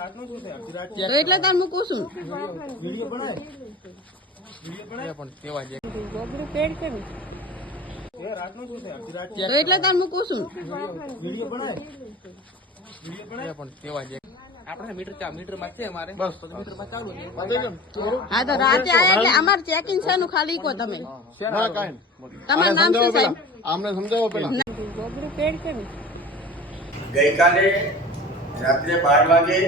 એટલે તાર મૂકું છું એટલે તાર મૂકું છું આપણે મીટર માં છે અમારે બસ મીટર માં ચાલુ છે હા તો રાતે આયા એટલે અમાર ચેકિંગ છે નું ખાલી કો તમે તમારું નામ શું સાહેબ આમને સમજાવો પેલા ગઈકાલે રાત્રે 12 વાગે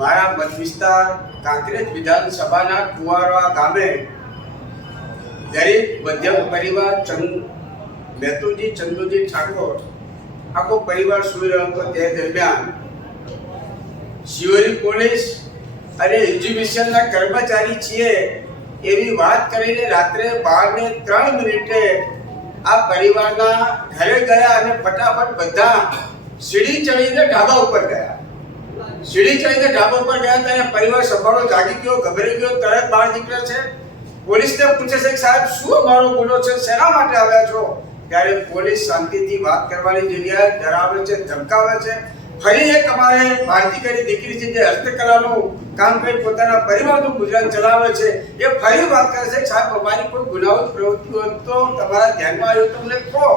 મારા મત વિસ્તાર કાંકરેજ વિધાનસભાના કુવારવા ગામે ગરીબ મધ્યમ પરિવાર મેતુજી ચંદુજી ઠાકોર આખો પરિવાર સૂઈ રહ્યો હતો તે દરમિયાન શિવરી પોલીસ અને એક્ઝિબિશનના કર્મચારી છીએ એવી વાત કરીને રાત્રે 12:03 આ પરિવારના ઘરે ગયા અને ફટાફટ બધા સીડી ચડીને ઢાબા ઉપર ગયા. સીડી ચડીને ઢાબા ઉપર ગયા ત્યારે પરિવાર સફાળો જાગી ગયો, ગભરાઈ ગયો, તરત બહાર નીકળે છે. પોલીસને પૂછે છે કે સાહેબ શું મારો ગુનો છે, શેના માટે આવ્યા છો? ત્યારે પોલીસ શાંતિથી વાત કરવાની જગ્યાએ ડરાવે છે, ધમકાવે છે. ફરી એક અમારે ભારતીય દીકરી છે જે હસ્તકલાનું કામ કરી પોતાના પરિવારનું ગુજરાન ચલાવે છે, એ ફરી વાત કરે છે સાહેબ અમારી કોઈ ગુનાહિત પ્રવૃત્તિ હોય તો તમારા ધ્યાનમાં આવ્યો તમને કહો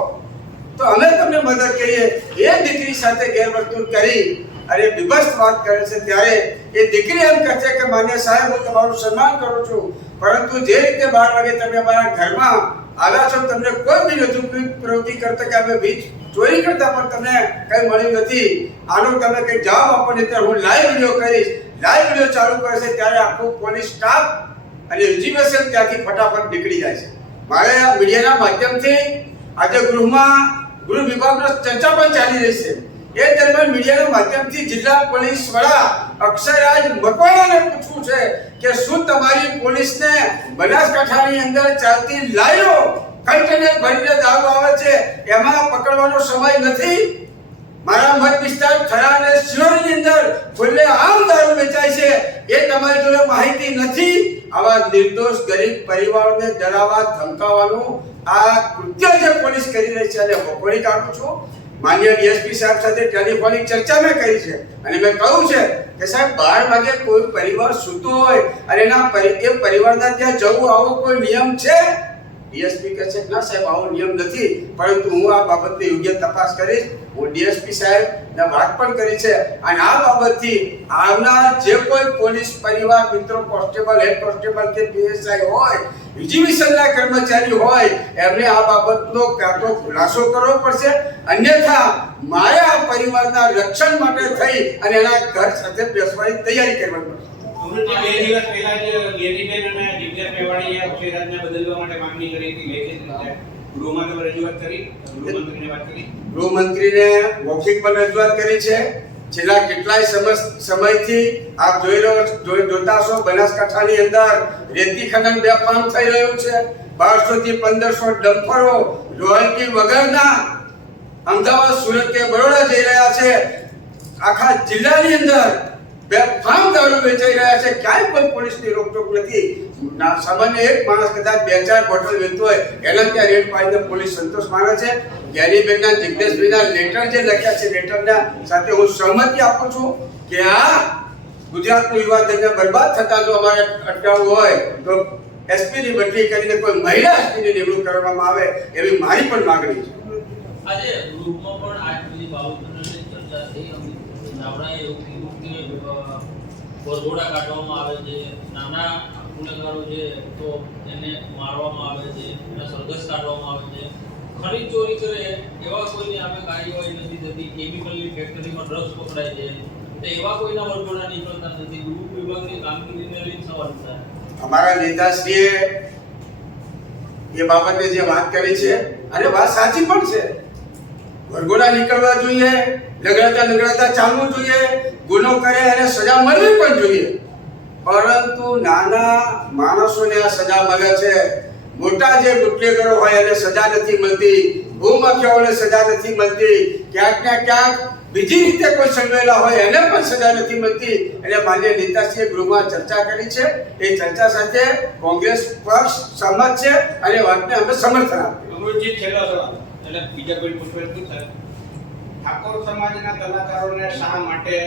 તો અમે તમને મદદ કરીએ. એ દીકરી સાથે ગેરવર્તણૂક કરી અને વિભસ્ત વાત કરે છે ત્યારે એ દીકરી એમ કહે છે કે માન્ય સાહેબ હું તમારું સન્માન કરું છું, પરંતુ જે રીતે 12 વાગે તમે અમારા ઘરમાં આવ્યા છો તમને કોઈ બી નથી પ્રવૃત્તિ કરતા કે અમે વીજ ચોરી કરતા પણ તમને કઈ મળ્યું નથી, આનો તમે કઈ જવાબ આપો નહીં તો હું લાઈવ વિડિયો કરીશ. લાઈવ વિડિયો ચાલુ કરે છે ત્યારે આખો પોલીસ સ્ટાફ અને એક્ઝિબિશન ત્યાંથી ફટાફટ નીકળી જાય છે. મારે આ મીડિયાના માધ્યમથી આજે ગૃહ વિભાગનો ચર્ચા પણ ચાલી રહી છે. એ દરમિયાન મીડિયાના માધ્યમથી જિલ્લા પોલીસ વડા અક્ષયરાજ મકવાણાને પૂછવું છે કે શું તમારી પોલીસને બનાસકાંઠાની અંદર ચાલતી લાઈનો કન્ટેનર ભરીને દારૂ આવે છે એમાં પકડવાનો સમય નથી? મારા મત વિસ્તાર થરા અને શિરોની અંદર ખુલ્લે આમ દારૂ વેચાય છે એ તમારી જોડે માહિતી નથી? આવા નિર્દોષ ગરીબ પરિવારોને ડરાવવા ધમકાવવાનું આ કૃત્ય જે પોલીસ કરી રહી છે અને વખોડી કાઢું છું. માન્ય ડીએસપી સાહેબ સાથે ટેલિફોનિક ચર્ચા મેં કરી છે અને મેં કહ્યું છે કે સાહેબ 12 વાગે કોઈ પરિવાર સૂતો હોય અને એ પરિવારના ત્યાં જવું આવો કોઈ નિયમ છે? ડીએસપી કહે છે ના સાહેબ આવો નિયમ નથી, પરંતુ હું આ બાબતની યોગ્ય તપાસ કરીશ. હું ડીએસપી સાહેબને વાત પણ કરી છે અને આ બાબતથી આવનાર જે કોઈ પોલીસ પરિવાર મિત્રો કોન્સ્ટેબલ, હેડ કોન્સ્ટેબલ કે પીએસઆઈ હોય, એક્ઝિબિશનના કર્મચારી હોય એમને આ બાબતનો કાં તો ખુલાસો કરવો પડશે, અન્યથા મારે આ પરિવારના રક્ષણ માટે થઈ અને એના ઘર સાથે બેસવાની તૈયારી કરવાની પડશે. 2 દિવસ પહેલા જ ગેરીબેન અને જિગ્નેશ મેવાણીએ અક્ષયરાજને બદલવા માટે માંગણી કરી હતી. લેખિત રીતે ગૃહમાં તમે રજૂઆત કરી, ગૃહમંત્રીને વાત કરી? ગૃહમંત્રીને મૌખિક પણ રજૂઆત કરી છે. છેલ્લા કેટલાય સમયથી આપ જોતા હશો બનાસકાંઠાની અંદર રેતી ખનન બેફામ થઈ રહ્યું છે. 1200 થી 1500 ડમ્પરો રોયલ્ટી વગરના અમદાવાદ, સુરત કે બરોડા જઈ રહ્યા છે. આખા જિલ્લાની અંદર બેફામ દારૂ વેચાઈ રહ્યા છે, ક્યાંય કોઈ પોલીસની રોકટોક નથી. સામાન્ય એક માણસ કદાચ 2-4 બોટલ વેચતો હોય એના ત્યાં રેડ પાડીને પોલીસ સંતોષ માને છે. ગેરીબેનના, જિગ્નેશભાઈના લેટર જે લખ્યા છે લેટરના સાથે હું સહમતિ આપું છું કે આ ગુજરાતનું યુવા ધનને બરબાદ થતા જો અમારે અટકાવવું હોય તો એસપીની બદલી કરીને કોઈ મહિલા એસપીની નિમણૂક કરવામાં આવે એવી મારી પણ માંગણી છે. આજે ગ્રુપમાં પણ આ બધી બાબતોની ચર્ચા થઈ. નાવડાએ એવું કીધું કે વરઘોડા કાઢવામાં આવે છે, નાના ગુનેગારો છે તો એને મારવામાં આવે છે, એના સરઘસ કાઢવામાં આવે છે. ખરીદ ચોરી કરે એવા કોઈની સામે કાર્યવાહી નથી થતી. કેમિકલની ફેક્ટરીમાં ડ્રગ્સ પકડાય છે તો એવા કોઈના વરઘોડા નીકળતા નથી. ગૃહ વિભાગની કામગીરીને લઈને સવાલ છે. અમારા નેતાશ્રીએ એ બાબતે જે વાત કરી છે અને વાત સાચી પણ છે. વરઘોડા નીકળવા જોઈએ, લગડાતા ચાલવું જોઈએ, ગુનો કરે અને સજા મળવી પણ જોઈએ, પરંતુ નાના માણસોને આ સજા મળે છે. મોટા જે બુટલેગરો હોય એને સજા નથી મળતી, ભૂમાફિયાઓને સજા નથી મળતી, ક્યાંક ને ક્યાંક બીજી રીતે કોઈ સંડોયેલા હોય એને પણ સજા નથી મળતી. એટલે માન્ય નેતાશ્રીએ ગૃહમાં ચર્ચા કરી છે. એ ચર્ચા સાથે કોંગ્રેસ પક્ષ સહમત છે અને વાતને અમે સમર્થન આપ્યું. અમૃતજી, છેલ્લો સવાલ એટલે બીજા કોઈ પૂછવા નથી સાહેબ? ઠાકોર સમાજના કલાકારોને શા માટે